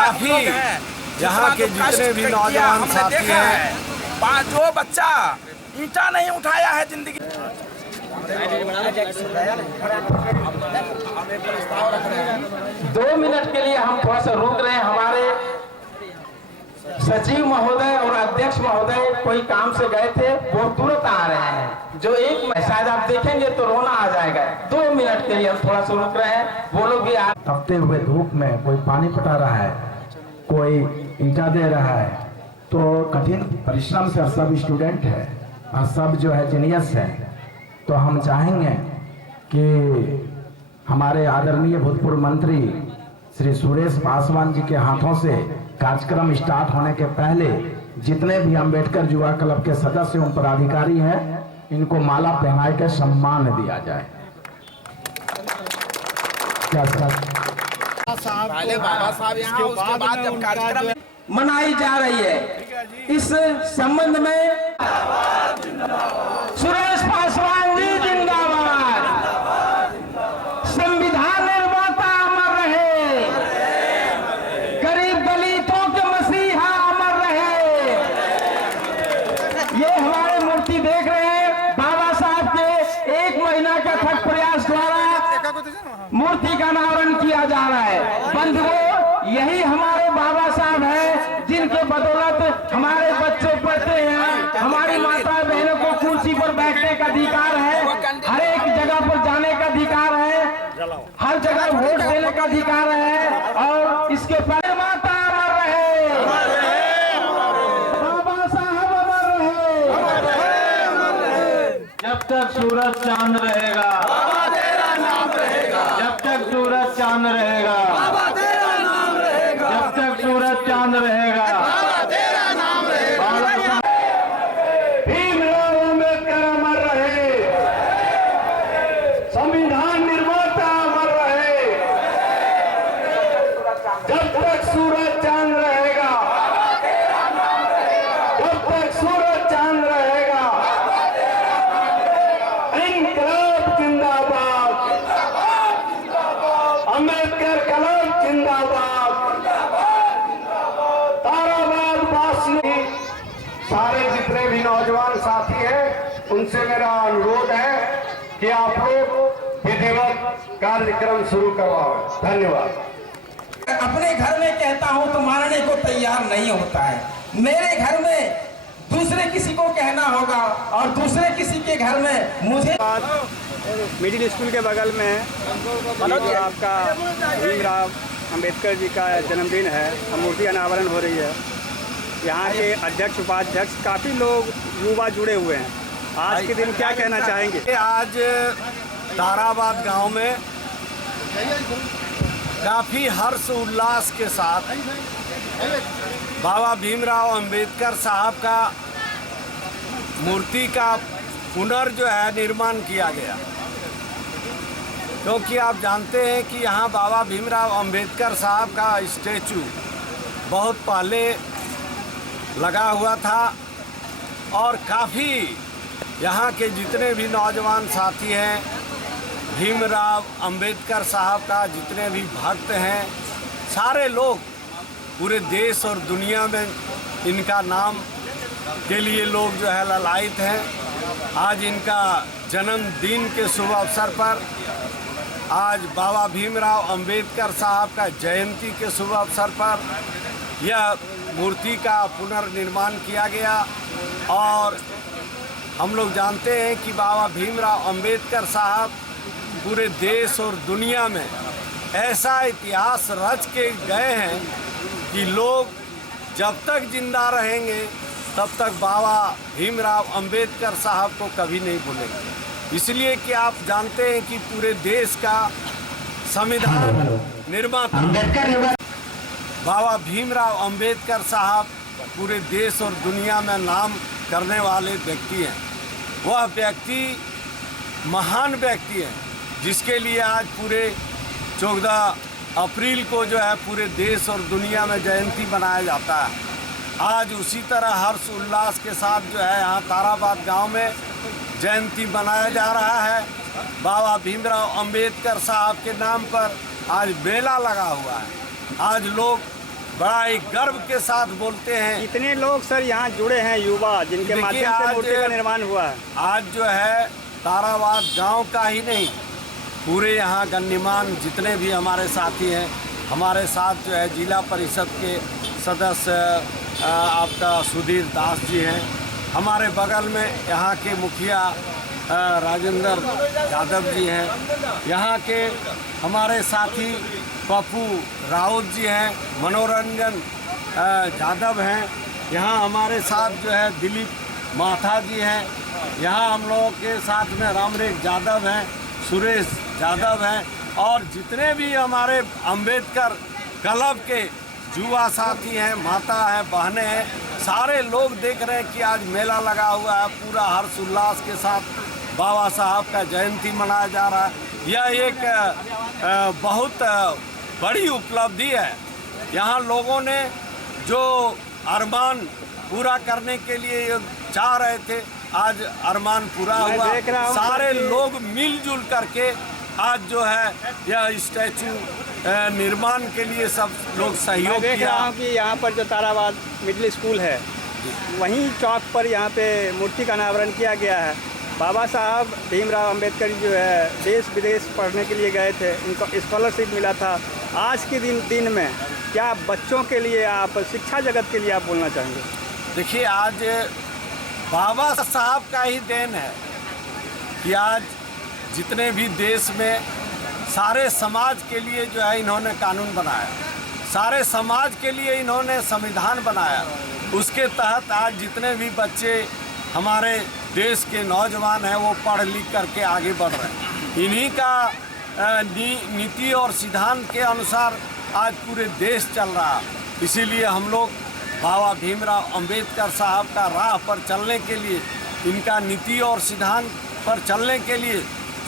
काफी यहाँ के जितने भी नौजवान साथी हैं, जो बच्चा ईंटा नहीं उठाया है जिंदगी। 2 मिनट के लिए हम थोड़ा सा रुक रहे हैं। हमारे सचिव महोदय और अध्यक्ष महोदय कोई काम से गए थे, वो तुरंत आ रहे हैं। जो शायद आप देखेंगे तो रोना आ जाएगा। 2 मिनट के लिए हम थोड़ा सा रुक रहे हैं। वो लोग भी तपते हुए धूप में कोई पानी पटा रहा है, कोई ईंटा दे रहा है, तो कठिन परिश्रम से सब स्टूडेंट है और सब जो है जीनियस है। तो हम चाहेंगे कि हमारे आदरणीय भूतपूर्व मंत्री श्री सुरेश पासवान जी के हाथों से कार्यक्रम स्टार्ट होने के पहले जितने भी अम्बेडकर युवा क्लब के सदस्य एवं पदाधिकारी हैं, इनको माला पहनाए के सम्मान दिया जाए। क्या पहले बाबा साहब यहाँ, उसके बाद जब कार्यक्रम मनाई जा रही है, इस संबंध में सुरेश पासवान जी जिंदाबाद, संविधान निर्माता अमर रहे, गरीब दलितों के मसीहा अमर रहे। ये हमारे मूर्ति देख रहे हैं, बाबा साहब के 1 महीना के अथक प्रयास द्वारा मूर्ति का अनावरण किया जा रहा है। बंधुओं, यही हमारे बाबा साहब हैं जिनके बदौलत हमारे बच्चे पढ़ते हैं, हमारी माता बहनों को कुर्सी पर बैठने का अधिकार है, हर एक जगह पर जाने का अधिकार है, हर जगह वोट देने का अधिकार है। और इसके पहले माता अमर रहे, बाबा साहब अमर रहे। जब तक सूरज चांद रहेगा, जब तक सूरज चांद रहेगा, जब तक सूरज चांद रहेगा, भीमराव अम्बेडकर अमर रहे, संविधान निर्माता अमर रहे। जब तक सूरज चांद रहेगा, जब तक सूरज चांद रहेगा, इंकलाब जिंदाबाद, अम्बेडकर कलाम जिंदाबाद, ताराबाद वासी, सारे जितने भी नौजवान साथी हैं, उनसे मेरा अनुरोध है कि आप लोग विधिवत कार्यक्रम शुरू करवाओ। धन्यवाद। अपने घर में कहता हूं तो मानने को तैयार नहीं होता है। मेरे घर में दूसरे किसी को कहना होगा और दूसरे किसी के घर में मुझे। मिडिल स्कूल के बगल में जो आपका भीमराव अंबेडकर जी का जन्मदिन है, मूर्ति अनावरण हो रही है। यहाँ के अध्यक्ष उपाध्यक्ष काफ़ी लोग युवा जुड़े हुए हैं। आज के दिन क्या कहना चाहेंगे? आज ताराबाद गांव में काफ़ी हर्ष उल्लास के साथ बाबा भीमराव अंबेडकर साहब का मूर्ति का निर्माण किया गया। क्योंकि आप जानते हैं कि यहाँ बाबा भीमराव अंबेडकर साहब का स्टैचू बहुत पहले लगा हुआ था और काफ़ी यहाँ के जितने भी नौजवान साथी हैं, भीमराव अंबेडकर साहब का जितने भी भक्त हैं, सारे लोग पूरे देश और दुनिया में इनका नाम के लिए लोग जो है ललायित हैं। आज इनका जन्मदिन के शुभ अवसर पर आज बाबा भीमराव अंबेडकर साहब का जयंती के शुभ अवसर पर यह मूर्ति का पुनर्निर्माण किया गया। और हम लोग जानते हैं कि बाबा भीमराव अंबेडकर साहब पूरे देश और दुनिया में ऐसा इतिहास रच के गए हैं कि लोग जब तक जिंदा रहेंगे तब तक बाबा भीमराव अंबेडकर साहब को कभी नहीं भूलेंगे। इसलिए कि आप जानते हैं कि पूरे देश का संविधान निर्माता बाबा भीमराव अंबेडकर साहब पूरे देश और दुनिया में नाम करने वाले व्यक्ति हैं। वह व्यक्ति महान व्यक्ति है जिसके लिए आज पूरे 14 अप्रैल को जो है पूरे देश और दुनिया में जयंती मनाया जाता है। आज उसी तरह हर्ष उल्लास के साथ जो है यहाँ ताराबाद गांव में जयंती मनाया जा रहा है। बाबा भीमराव अंबेडकर साहब के नाम पर आज मेला लगा हुआ है। आज लोग बड़ा ही गर्व के साथ बोलते हैं। इतने लोग सर यहाँ जुड़े हैं, युवा, जिनके माध्यम से मूर्ति का निर्माण हुआ है। आज जो है ताराबाद गांव का ही नहीं, पूरे यहाँ गण्यमान जितने भी हमारे साथी हैं, हमारे साथ जो है जिला परिषद के सदस्य आपका सुधीर दास जी हैं, हमारे बगल में यहाँ के मुखिया राजेंद्र यादव जी हैं, यहाँ के हमारे साथी पप्पू राउत जी हैं, मनोरंजन यादव हैं, यहाँ हमारे साथ जो है दिलीप माथा जी हैं, यहाँ हम लोगों के साथ में रामरेख यादव हैं, सुरेश यादव हैं, और जितने भी हमारे अंबेडकर क्लब के युवा साथी हैं, माता हैं, बहनें हैं, सारे लोग देख रहे हैं कि आज मेला लगा हुआ है, पूरा हर्ष उल्लास के साथ बाबा साहब का जयंती मनाया जा रहा है। यह एक बहुत बड़ी उपलब्धि है। यहाँ लोगों ने जो अरमान पूरा करने के लिए चाह रहे थे, आज अरमान पूरा हुआ। सारे लोग मिलजुल करके आज जो है यह स्टैचू निर्माण के लिए सब लोग सहयोग किया। देख रहा हूँ कि यहाँ पर जो ताराबाद मिडिल स्कूल है, वहीं चौक पर यहाँ पे मूर्ति का अनावरण किया गया है। बाबा साहब भीमराव अंबेडकर जी जो है देश विदेश पढ़ने के लिए गए थे, उनको स्कॉलरशिप मिला था। आज के दिन में क्या बच्चों के लिए, आप शिक्षा जगत के लिए आप बोलना चाहेंगे? देखिए, आज बाबा साहब का ही देन है कि आज जितने भी देश में सारे समाज के लिए जो है इन्होंने कानून बनाया, सारे समाज के लिए इन्होंने संविधान बनाया। उसके तहत आज जितने भी बच्चे हमारे देश के नौजवान हैं वो पढ़ लिख करके आगे बढ़ रहे हैं। इन्हीं का नीति और सिद्धांत के अनुसार आज पूरे देश चल रहा है। इसीलिए हम लोग बाबा भीमराव अंबेडकर साहब का राह पर चलने के लिए, इनका नीति और सिद्धांत पर चलने के लिए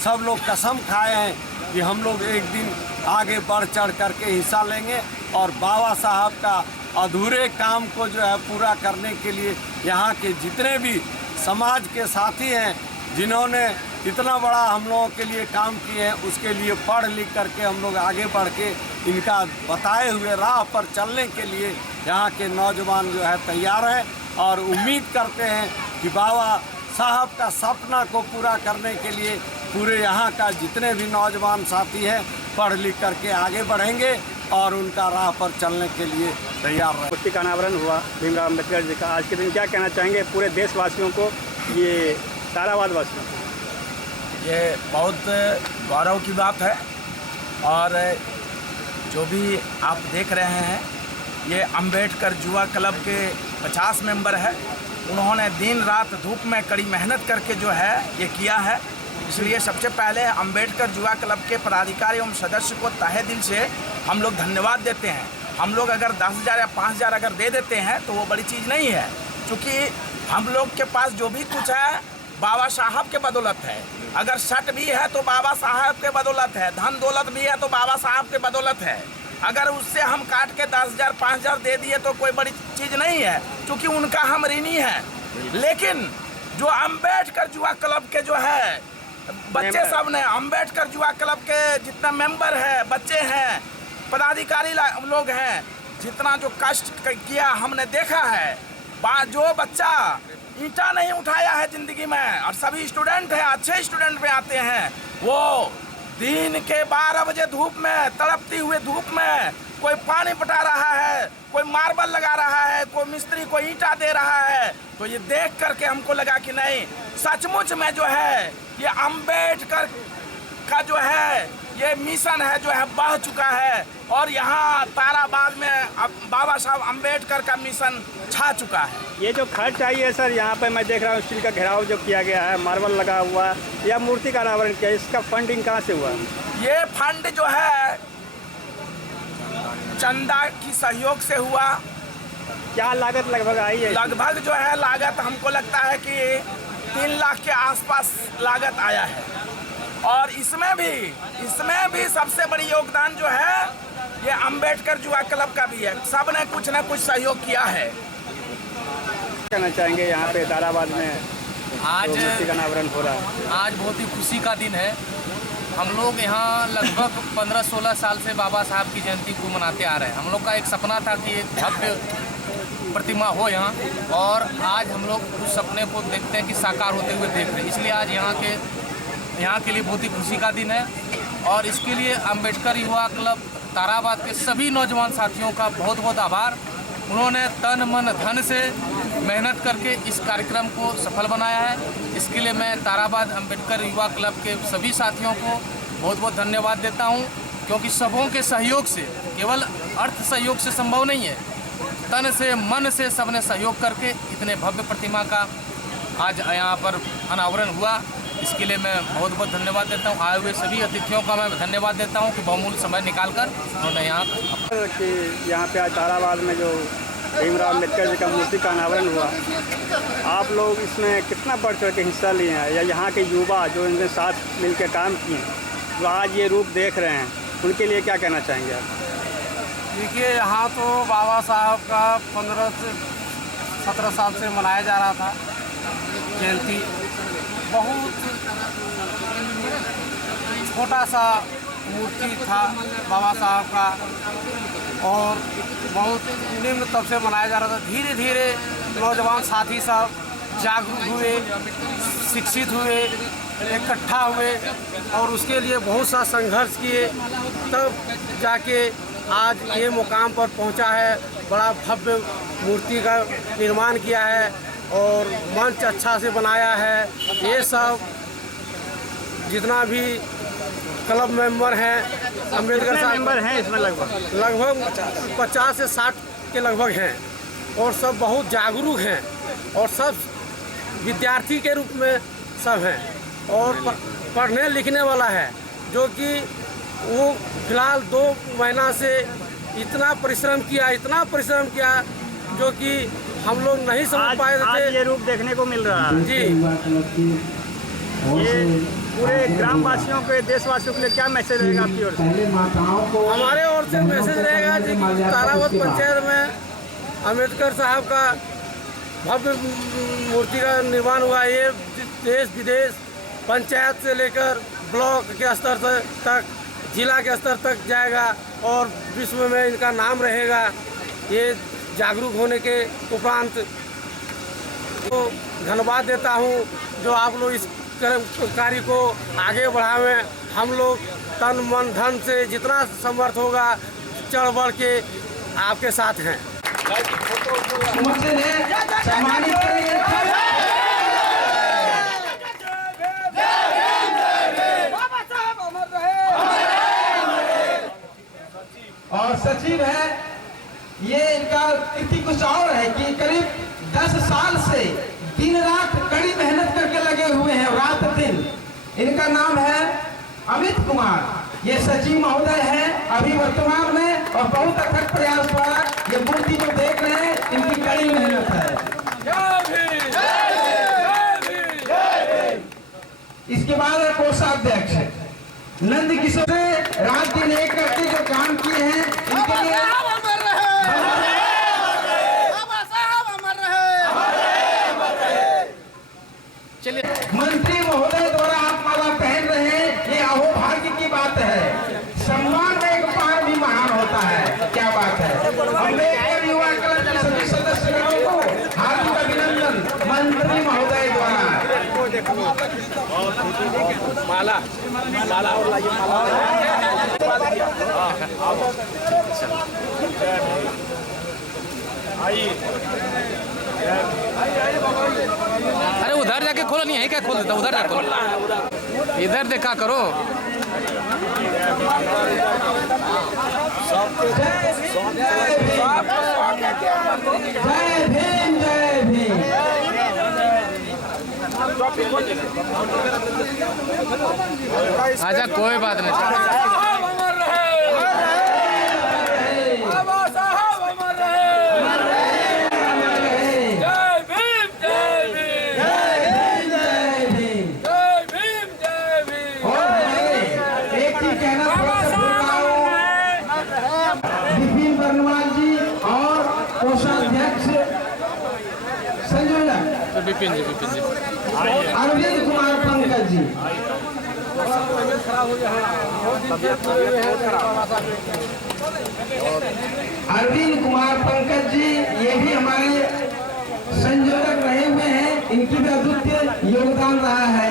सब लोग कसम खाए हैं कि हम लोग एक दिन आगे बढ़ चढ़ करके हिस्सा लेंगे और बाबा साहब का अधूरे काम को जो है पूरा करने के लिए यहाँ के जितने भी समाज के साथी हैं, जिन्होंने इतना बड़ा हम लोगों के लिए काम किए हैं, उसके लिए पढ़ लिख करके हम लोग आगे बढ़ के इनका बताए हुए राह पर चलने के लिए यहाँ के नौजवान जो है तैयार हैं और उम्मीद करते हैं कि बाबा साहब का सपना को पूरा करने के लिए पूरे यहाँ का जितने भी नौजवान साथी हैं पढ़ लिख करके आगे बढ़ेंगे और उनका राह पर चलने के लिए तैयार रहे। मूर्ति का अनावरण हुआ भीमराव अंबेडकर जी का, आज के दिन क्या कहना चाहेंगे पूरे देशवासियों को, ये ताराबाद वासियों को? ये बहुत गौरव की बात है और जो भी आप देख रहे हैं ये अंबेडकर युवा क्लब के 50 मेंबर है। उन्होंने दिन रात धूप में कड़ी मेहनत करके जो है ये किया है। इसलिए सबसे पहले अंबेडकर युवा क्लब के पदाधिकारी एवं सदस्य को तहे दिल से हम लोग धन्यवाद देते हैं। हम लोग अगर 10,000 या 5,000 अगर दे देते हैं तो वो बड़ी चीज़ नहीं है, क्योंकि हम लोग के पास जो भी कुछ है बाबा साहब के बदौलत है। अगर शर्ट भी है तो बाबा साहब के बदौलत है, धन दौलत भी है तो बाबा साहब के बदौलत है। अगर उससे हम काट के 10,000 5,000 दे दिए तो कोई बड़ी चीज़ नहीं है, क्योंकि उनका हम ऋणी है। लेकिन जो अंबेडकर युवा क्लब के जो है बच्चे सब ने, अंबेडकर युवा क्लब के जितना मेंबर है, बच्चे हैं, पदाधिकारी लोग हैं, जितना जो कष्ट किया हमने देखा है। जो बच्चा ईंटा नहीं उठाया है जिंदगी में, और सभी स्टूडेंट हैं, अच्छे स्टूडेंट में आते हैं, वो दिन के 12 बजे धूप में, तड़पती हुए धूप में कोई पानी पटा रहा है, कोई मार्बल लगा रहा है, कोई मिस्त्री कोई ईंटा दे रहा है। तो ये देख करके हमको लगा कि नहीं, सचमुच में जो है ये अंबेडकर का जो है ये मिशन है जो है बह चुका है और यहाँ ताराबाद में अब बाबा साहब अंबेडकर का मिशन छा चुका है। ये जो खर्च आई है सर, यहाँ पे मैं देख रहा हूँ स्टील का घेराव जो किया गया है, मार्बल लगा हुआ है, या मूर्ति का अनावरण किया, इसका फंडिंग कहाँ से हुआ? ये फंड जो है चंदा की सहयोग से हुआ। क्या लागत लगभग आई है? लगभग जो है लागत हमको लगता है कि 3 लाख के आसपास लागत आया है। और इसमें भी सबसे बड़ी योगदान जो है ये अंबेडकर युवा क्लब का भी है। सब ने कुछ न कुछ सहयोग किया है। कहना चाहेंगे यहाँ पे ताराबाद में आज मूर्ति का अनावरण हो रहा है? आज बहुत ही खुशी का दिन है हम लोग यहाँ लगभग 15-16 साल से बाबा साहब की जयंती को मनाते आ रहे हैं। हम लोग का एक सपना था कि एक भव्य प्रतिमा हो यहाँ, और आज हम लोग उस सपने को देखते हैं कि साकार होते हुए देख रहे हैं। इसलिए आज यहाँ के लिए बहुत ही खुशी का दिन है, और इसके लिए अम्बेडकर युवा क्लब ताराबाद के सभी नौजवान साथियों का बहुत बहुत आभार। उन्होंने तन मन धन से मेहनत करके इस कार्यक्रम को सफल बनाया है। इसके लिए मैं ताराबाद अम्बेडकर युवा क्लब के सभी साथियों को बहुत बहुत धन्यवाद देता हूं, क्योंकि सबों के सहयोग से, केवल अर्थ सहयोग से संभव नहीं है, तन से मन से सबने सहयोग करके इतने भव्य प्रतिमा का आज यहाँ पर अनावरण हुआ। इसके लिए मैं बहुत बहुत धन्यवाद देता हूँ। आए हुए सभी अतिथियों का मैं धन्यवाद देता हूँ कि बहुमूल्य समय निकालकर उन्होंने यहाँ पे आज ताराबाद में जो भीमराव अम्बेडकर जी का मूर्ति का अनावरण हुआ, आप लोग इसमें कितना बढ़ चढ़ के हिस्सा लिए हैं, या यहाँ के युवा जो इनके साथ मिलकर काम किए हैं, जो आज ये रूप देख रहे हैं, उनके लिए क्या कहना चाहेंगे आप? देखिए, यहाँ तो बाबा साहब का 15 से 17 साल से मनाया जा रहा था जयंती। बहुत छोटा सा मूर्ति था बाबा साहब का, और बहुत निम्न तब से मनाया जा रहा था। धीरे धीरे नौजवान साथी सब जागरूक हुए, शिक्षित हुए, इकट्ठा हुए, और उसके लिए बहुत सा संघर्ष किए, तब जाके आज ये मुकाम पर पहुंचा है। बड़ा भव्य मूर्ति का निर्माण किया है और मंच अच्छा से बनाया है। ये सब जितना भी क्लब मेंबर हैं, अम्बेडकर साहब मेंबर हैं इसमें लगभग 50 से 60 के लगभग हैं, और सब बहुत जागरूक हैं, और सब विद्यार्थी के रूप में सब हैं, और पढ़ने लिखने वाला है, जो कि वो फिलहाल 2 महीना से इतना परिश्रम किया जो कि हम लोग नहीं समझ पाए थे। आज ये रूप देखने को मिल रहा है जी। ये पूरे ग्रामवासियों के, देशवासियों के लिए क्या मैसेज रहेगा आपकी ओर से? हमारे ओर से मैसेज रहेगा जी, ताराबाद पंचायत में अम्बेडकर साहब का भव्य मूर्ति का निर्माण हुआ। ये देश विदेश, पंचायत से लेकर ब्लॉक के स्तर तक, जिला के स्तर तक जाएगा, और विश्व में इनका नाम रहेगा। ये जागरूक होने के उपरांत तो धन्यवाद देता हूँ जो आप लोग इस कार्य को आगे बढ़ावें। हम लोग तन मन धन से जितना समर्थ होगा चढ़ बढ़ के आपके साथ हैं। और सचिव है, ये इनका कीर्ति कुछ और है कि करीब 10 साल से दिन रात कड़ी मेहनत करके लगे हुए हैं, रात दिन। इनका नाम है अमित कुमार। ये सचिव महोदय हैं अभी वर्तमान में, और बहुत अथक प्रयास द्वारा ये मूर्ति जो देख रहे हैं, इनकी कड़ी मेहनत है। इसके बाद कोषाध्यक्ष नंद किशोर रात दिन एक करके जो काम किए हैं, इनके लिए चलिए। मंत्री महोदय द्वारा आप माला पहन रहे हैं, ये अहोभाग्य की बात है। सम्मान में एक बार भी महान होता है। क्या बात है। अम्बेडकर युवा क्लब के सभी सदस्यों को हार्दिक अभिनंदन मंत्री महोदय द्वारा। माला और लाइए अरे उधर जाके खोलो, नहीं है क्या खोल देता, उधर जाके खोलो, इधर देखा करो। जय भीम, जय भीम। आजा, कोई बात नहीं। विपिन जी अरविंद कुमार पंकज जी। अरविंद कुमार पंकज जी ये भी हमारे संयोजक रहे हुए हैं, इनकी भी अद्वितीय योगदान रहा है।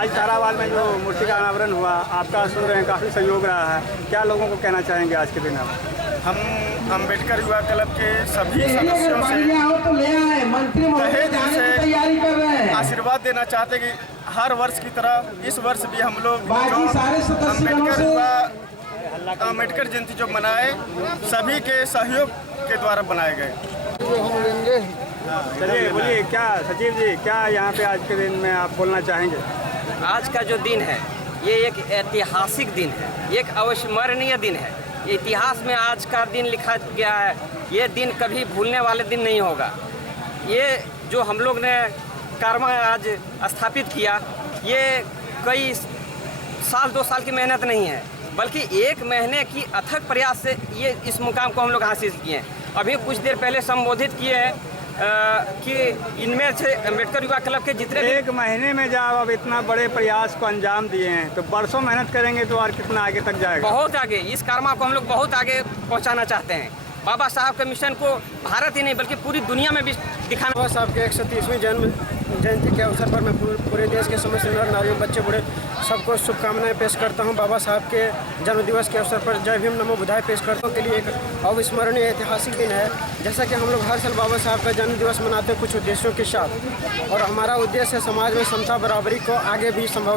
आज तारावाल में जो मूर्ति का अनावरण हुआ, आपका सुन रहे हैं काफ़ी सहयोग रहा है, क्या लोगों को कहना चाहेंगे आज के दिन आप? हम अम्बेडकर युवा क्लब के सभी अगर सदस्यों बन से गया हो तो ले आए, मंत्री महोदय तहे दिल जाने से की तैयारी कर रहे हैं। आशीर्वाद देना चाहते कि हर वर्ष की तरह इस वर्ष भी हम लोग बाकी जो सारे सदस्यों अम्बेडकर से अम्बेडकर जयंती जो मनाए सभी के सहयोग के द्वारा बनाए गए। चलिए बोलिए, क्या सचिव जी क्या यहाँ पे आज के दिन में आप बोलना चाहेंगे? आज का जो दिन है ये एक ऐतिहासिक दिन है, एक अविस्मरणीय दिन है। इतिहास में आज का दिन लिखा गया है, ये दिन कभी भूलने वाले दिन नहीं होगा। ये जो हम लोग ने कारवा आज स्थापित किया, ये कई साल 2 साल की मेहनत नहीं है, बल्कि 1 महीने की अथक प्रयास से ये इस मुकाम को हम लोग हासिल किए हैं। अभी कुछ देर पहले संबोधित किए हैं कि इनमें से अम्बेडकर युवा क्लब के जितने 1 महीने में जब अब इतना बड़े प्रयास को अंजाम दिए हैं तो बरसों मेहनत करेंगे तो और कितना आगे तक जाएगा? बहुत आगे, इस कारवा को हम लोग बहुत आगे पहुंचाना चाहते हैं। बाबा साहब के मिशन को भारत ही नहीं बल्कि पूरी दुनिया में भी दिखाना। बाबा साहब के 130वीं जन्म जयंती के अवसर पर मैं पूरे देश के समस्त नर नारियों, बच्चे बूढ़े सबको शुभकामनाएं पेश करता हूं। बाबा साहब के जन्म दिवस के अवसर पर जय भीम नमो बुधाय पेश करता हूं। के लिए एक अविस्मरणीय ऐतिहासिक दिन है। जैसा कि हम लोग हर साल बाबा साहब का जन्म दिवस मनाते हैं कुछ उद्देश्यों के साथ, और हमारा उद्देश्य है समाज में समता बराबरी को आगे भी संभव